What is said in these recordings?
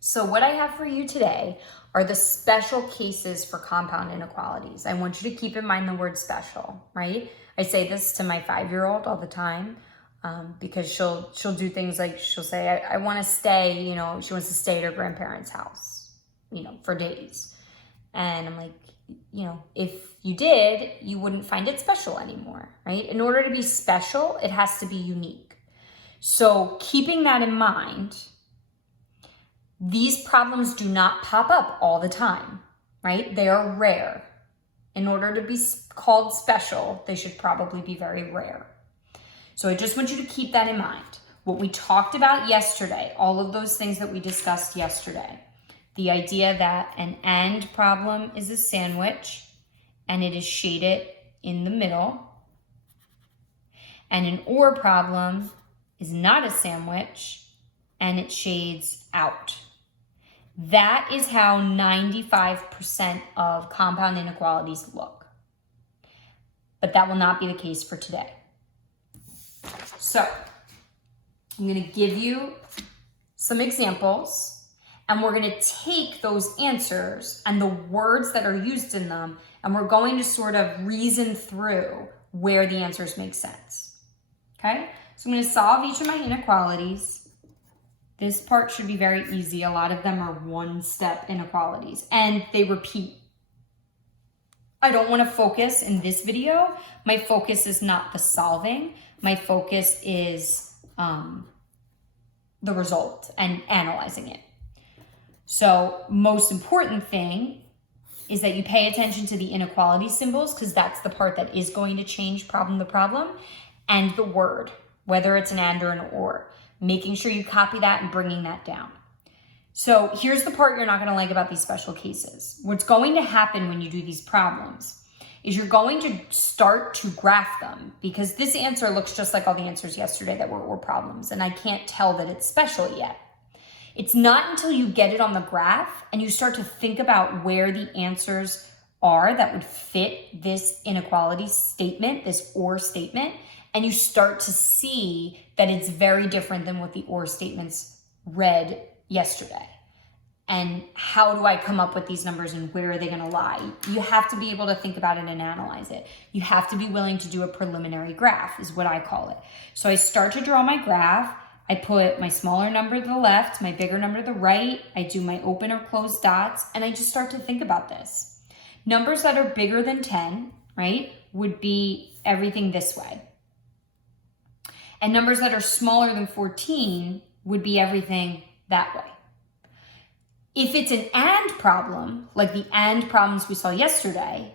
So what I have for you today are the special cases for compound inequalities. I want you to keep in mind the word special, right? I say this to my 5-year-old all the time because she'll do things like she'll say, I want to stay, she wants to stay at her grandparents' house, for days. And I'm like, if you did, you wouldn't find it special anymore, right? In order to be special, it has to be unique. So keeping that in mind, these problems do not pop up all the time, right? They are rare. In order to be called special, they should probably be very rare. So I just want you to keep that in mind. What we talked about yesterday, all of those things that we discussed yesterday, the idea that an and problem is a sandwich and it is shaded in the middle, and an or problem is not a sandwich and it shades out. That is how 95% of compound inequalities look. But that will not be the case for today. So I'm going to give you some examples, and we're going to take those answers and the words that are used in them, and we're going to sort of reason through where the answers make sense. Okay? So I'm going to solve each of my inequalities. This part should be very easy. A lot of them are one-step inequalities, and they repeat. I don't want to focus in this video. My focus is not the solving. My focus is the result and analyzing it. So most important thing is that you pay attention to the inequality symbols, because that's the part that is going to change problem to problem, and the word, whether it's an and or an or. Making sure you copy that and bringing that down. So here's the part you're not going to like about these special cases. What's going to happen when you do these problems is you're going to start to graph them, because this answer looks just like all the answers yesterday that were problems, and I can't tell that it's special yet. It's not until you get it on the graph and you start to think about where the answers are that would fit this inequality statement, this or statement, and you start to see that it's very different than what the or statements read yesterday. And how do I come up with these numbers and where are they going to lie? You have to be able to think about it and analyze it. You have to be willing to do a preliminary graph, is what I call it. So I start to draw my graph. I put my smaller number to the left, my bigger number to the right. I do my open or closed dots, and I just start to think about this. Numbers that are bigger than 10, right, would be everything this way. And numbers that are smaller than 14 would be everything that way. If it's an and problem, like the and problems we saw yesterday,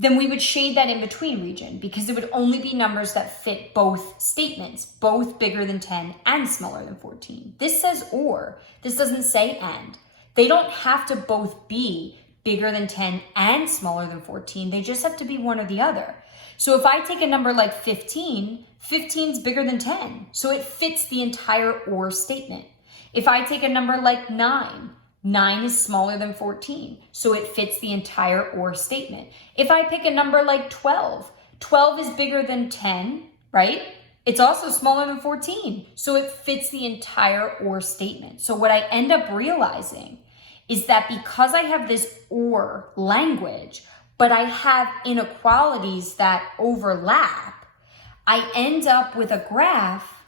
then we would shade that in between region, because it would only be numbers that fit both statements, both bigger than 10 and smaller than 14. This says or, this doesn't say and. They don't have to both be bigger than 10 and smaller than 14. They just have to be one or the other. So if I take a number like 15, 15 is bigger than 10. So it fits the entire or statement. If I take a number like 9, 9 is smaller than 14. So it fits the entire or statement. If I pick a number like 12, 12 is bigger than 10, right? It's also smaller than 14. So it fits the entire or statement. So what I end up realizing is that because I have this or language, but I have inequalities that overlap, I end up with a graph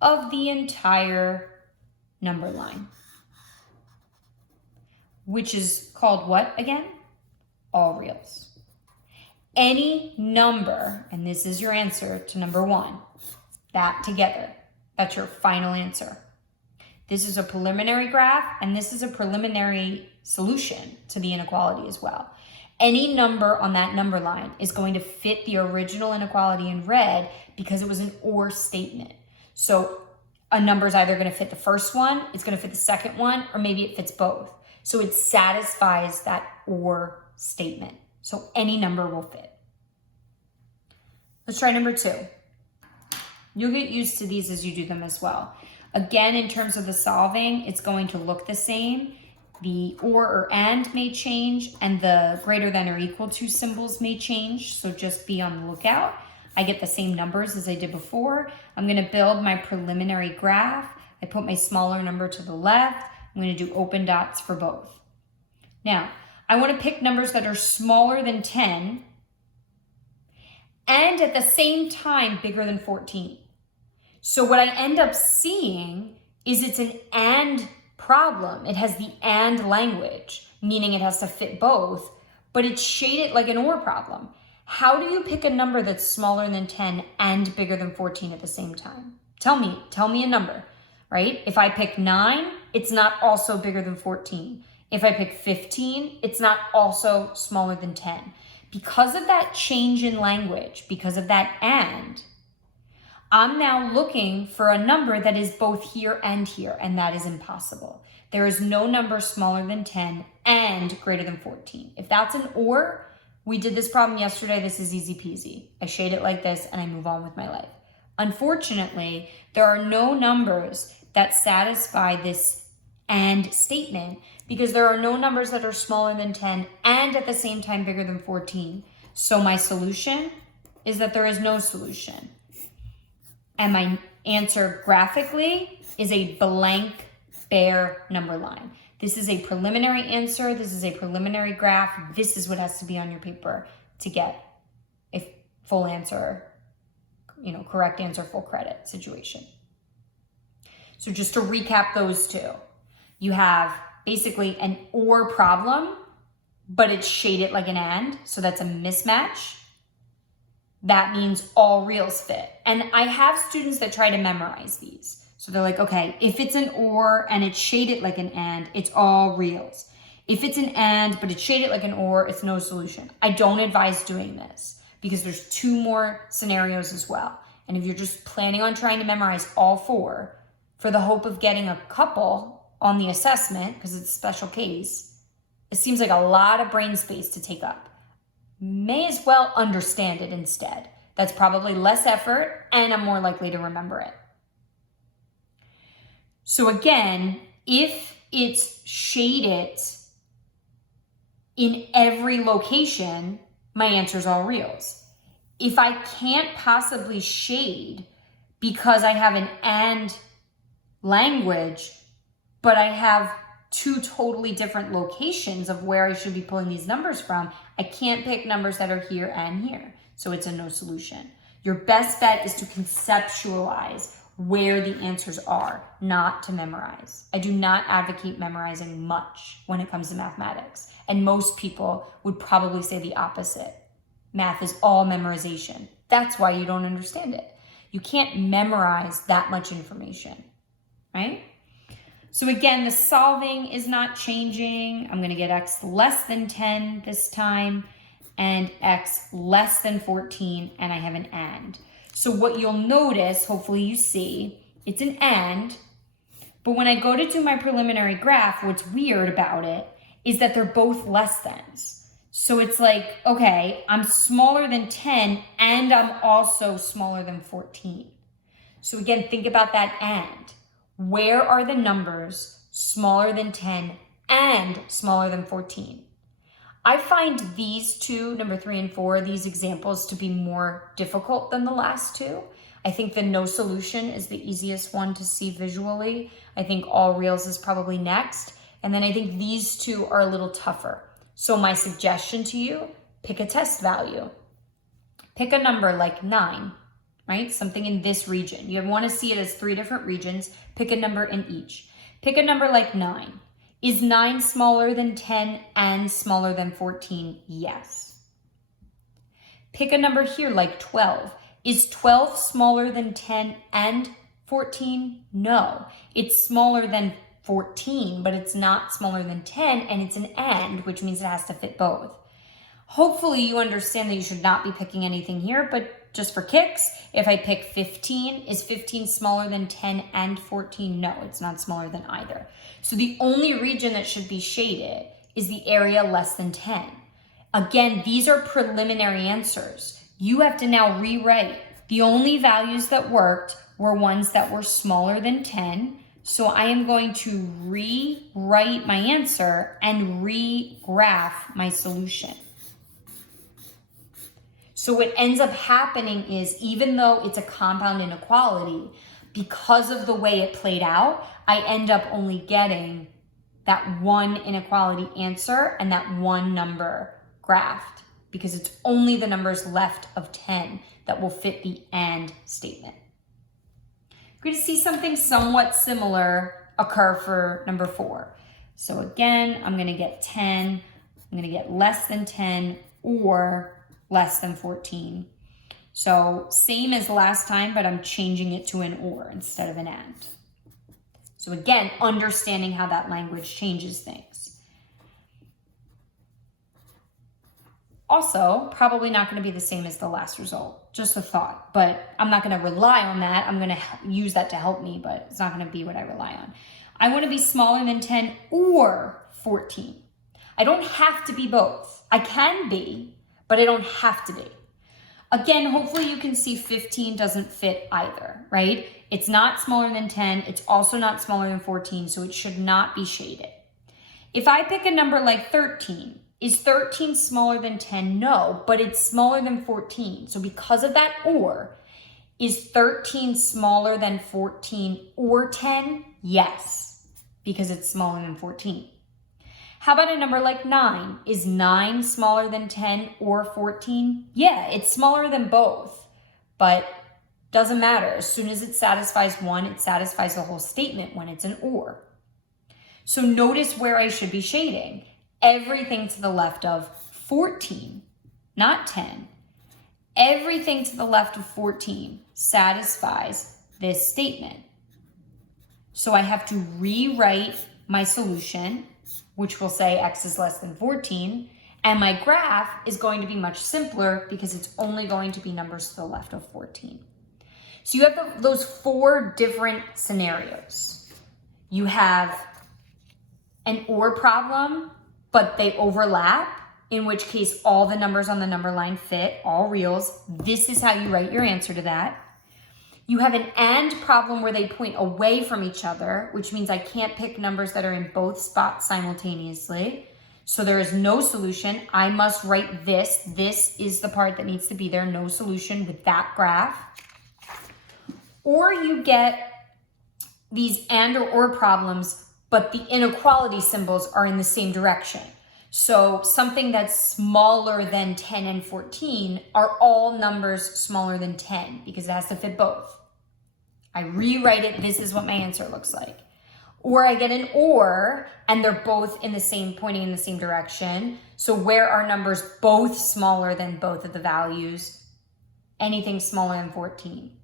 of the entire number line, which is called what again? All reals. Any number, and this is your answer to number 1, that together, that's your final answer. This is a preliminary graph, and this is a preliminary solution to the inequality as well. Any number on that number line is going to fit the original inequality in red because it was an or statement. So a number is either going to fit the first one, it's going to fit the second one, or maybe it fits both. So it satisfies that or statement. So any number will fit. Let's try number 2. You'll get used to these as you do them as well. Again, in terms of the solving, it's going to look the same. The or and may change, and the greater than or equal to symbols may change. So just be on the lookout. I get the same numbers as I did before. I'm going to build my preliminary graph. I put my smaller number to the left, I'm going to do open dots for both. Now, I want to pick numbers that are smaller than 10 and at the same time bigger than 14. So what I end up seeing is it's an and problem. It has the and language, meaning it has to fit both, but it's shaded like an or problem. How do you pick a number that's smaller than 10 and bigger than 14 at the same time? Tell me a number, right? If I pick 9, it's not also bigger than 14. If I pick 15, it's not also smaller than 10. Because of that change in language, because of that and, I'm now looking for a number that is both here, and that is impossible. There is no number smaller than 10 and greater than 14. If that's an or, we did this problem yesterday, this is easy peasy. I shade it like this and I move on with my life. Unfortunately, there are no numbers that satisfy this and statement because there are no numbers that are smaller than 10 and at the same time bigger than 14. So my solution is that there is no solution. And my answer graphically is a blank, bare number line. This is a preliminary answer. This is a preliminary graph. This is what has to be on your paper to get a full answer, correct answer, full credit situation. So just to recap those two, you have basically an or problem, but it's shaded like an and, so that's a mismatch. That means all reals fit. And I have students that try to memorize these. So they're like, okay, if it's an or and it's shaded like an and, it's all reals. If it's an and, but it's shaded like an or, it's no solution. I don't advise doing this because there's 2 more scenarios as well. And if you're just planning on trying to memorize all 4 for the hope of getting a couple on the assessment, because it's a special case, it seems like a lot of brain space to take up. May as well understand it instead. That's probably less effort and I'm more likely to remember it. So again, if it's shaded in every location, my answer is all reals. If I can't possibly shade because I have an and language, but I have 2 totally different locations of where I should be pulling these numbers from, I can't pick numbers that are here and here. So it's a no solution. Your best bet is to conceptualize where the answers are, not to memorize. I do not advocate memorizing much when it comes to mathematics. And most people would probably say the opposite. Math is all memorization. That's why you don't understand it. You can't memorize that much information, right? So again, the solving is not changing. I'm going to get x less than 10 this time and x less than 14, and I have an and. So what you'll notice, hopefully you see, it's an and, but when I go to do my preliminary graph, what's weird about it is that they're both less thans. So it's like, okay, I'm smaller than 10 and I'm also smaller than 14. So again, think about that and. Where are the numbers smaller than 10 and smaller than 14? I find these 2, number 3 and 4, these examples to be more difficult than the last 2. I think the no solution is the easiest one to see visually. I think all reals is probably next. And then I think these 2 are a little tougher. So my suggestion to you, pick a test value. Pick a number like 9, right? Something in this region. You want to see it as 3 different regions. Pick a number in each. Pick a number like 9. Is 9 smaller than 10 and smaller than 14? Yes. Pick a number here like 12. Is 12 smaller than 10 and 14? No. It's smaller than 14, but it's not smaller than 10, and it's an and, which means it has to fit both. Hopefully you understand that you should not be picking anything here, but just for kicks, if I pick 15, is 15 smaller than 10 and 14? No, it's not smaller than either. So the only region that should be shaded is the area less than 10. Again, these are preliminary answers. You have to now rewrite. The only values that worked were ones that were smaller than 10. So I am going to rewrite my answer and re-graph my solution. So what ends up happening is, even though it's a compound inequality, because of the way it played out, I end up only getting that one inequality answer and that one number graphed, because it's only the numbers left of 10 that will fit the AND statement. We're going to see something somewhat similar occur for number 4. So again, I'm going to get 10, I'm going to get less than 10 or less than 14. So same as last time, but I'm changing it to an or instead of an and. So again, understanding how that language changes things. Also, probably not going to be the same as the last result. Just a thought, but I'm not going to rely on that. I'm going to use that to help me, but it's not going to be what I rely on. I want to be smaller than 10 or 14. I don't have to be both. I can be, but I don't have to be. Again, hopefully you can see 15 doesn't fit either, right? It's not smaller than 10. It's also not smaller than 14, so it should not be shaded. If I pick a number like 13, is 13 smaller than 10? No, but it's smaller than 14. So because of that or, is 13 smaller than 14 or 10? Yes, because it's smaller than 14. How about a number like 9? Is 9 smaller than 10 or 14? Yeah, it's smaller than both, but doesn't matter. As soon as it satisfies one, it satisfies the whole statement when it's an or. So notice where I should be shading. Everything to the left of 14, not 10. Everything to the left of 14 satisfies this statement. So I have to rewrite my solution, which will say x is less than 14, and my graph is going to be much simpler because it's only going to be numbers to the left of 14. So you have those 4 different scenarios. You have an or problem, but they overlap, in which case all the numbers on the number line fit, all reals. This is how you write your answer to that. You have an and problem where they point away from each other, which means I can't pick numbers that are in both spots simultaneously. So there is no solution. I must write this. This is the part that needs to be there. No solution with that graph. Or you get these and or problems, but the inequality symbols are in the same direction. So something that's smaller than 10 and 14 are all numbers smaller than 10 because it has to fit both. I rewrite it, this is what my answer looks like. Or I get an or, and they're both in the same, pointing in the same direction. So where are numbers both smaller than both of the values? Anything smaller than 14.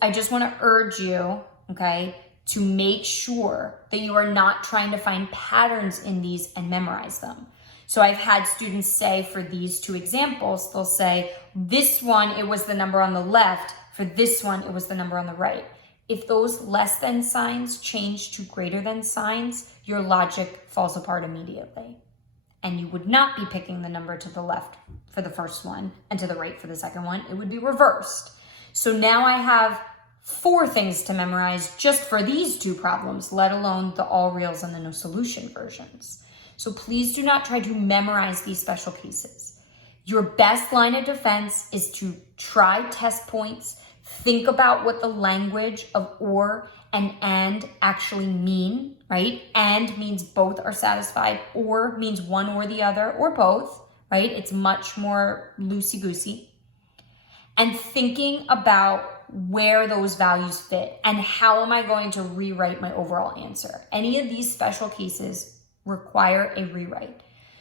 I just want to urge you, okay, to make sure that you are not trying to find patterns in these and memorize them. So I've had students say for these 2 examples, they'll say, this one, it was the number on the left. For this one, it was the number on the right. If those less than signs change to greater than signs, your logic falls apart immediately. And you would not be picking the number to the left for the first one and to the right for the second one. It would be reversed. So now I have 4 things to memorize just for these 2 problems, let alone the all reals and the no solution versions. So please do not try to memorize these special cases. Your best line of defense is to try test points, think about what the language of or and actually mean, right? And means both are satisfied, or means one or the other, or both, right? It's much more loosey-goosey. And thinking about where those values fit and how am I going to rewrite my overall answer. Any of these special cases require a rewrite.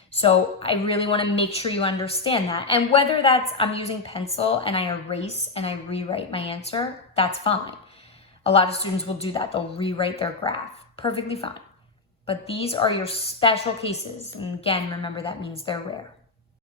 So I really want to make sure you understand that. And whether that's I'm using pencil and I erase and I rewrite my answer, that's fine. A lot of students will do that. They'll rewrite their graph. Perfectly fine. But these are your special cases. And again, remember that means they're rare.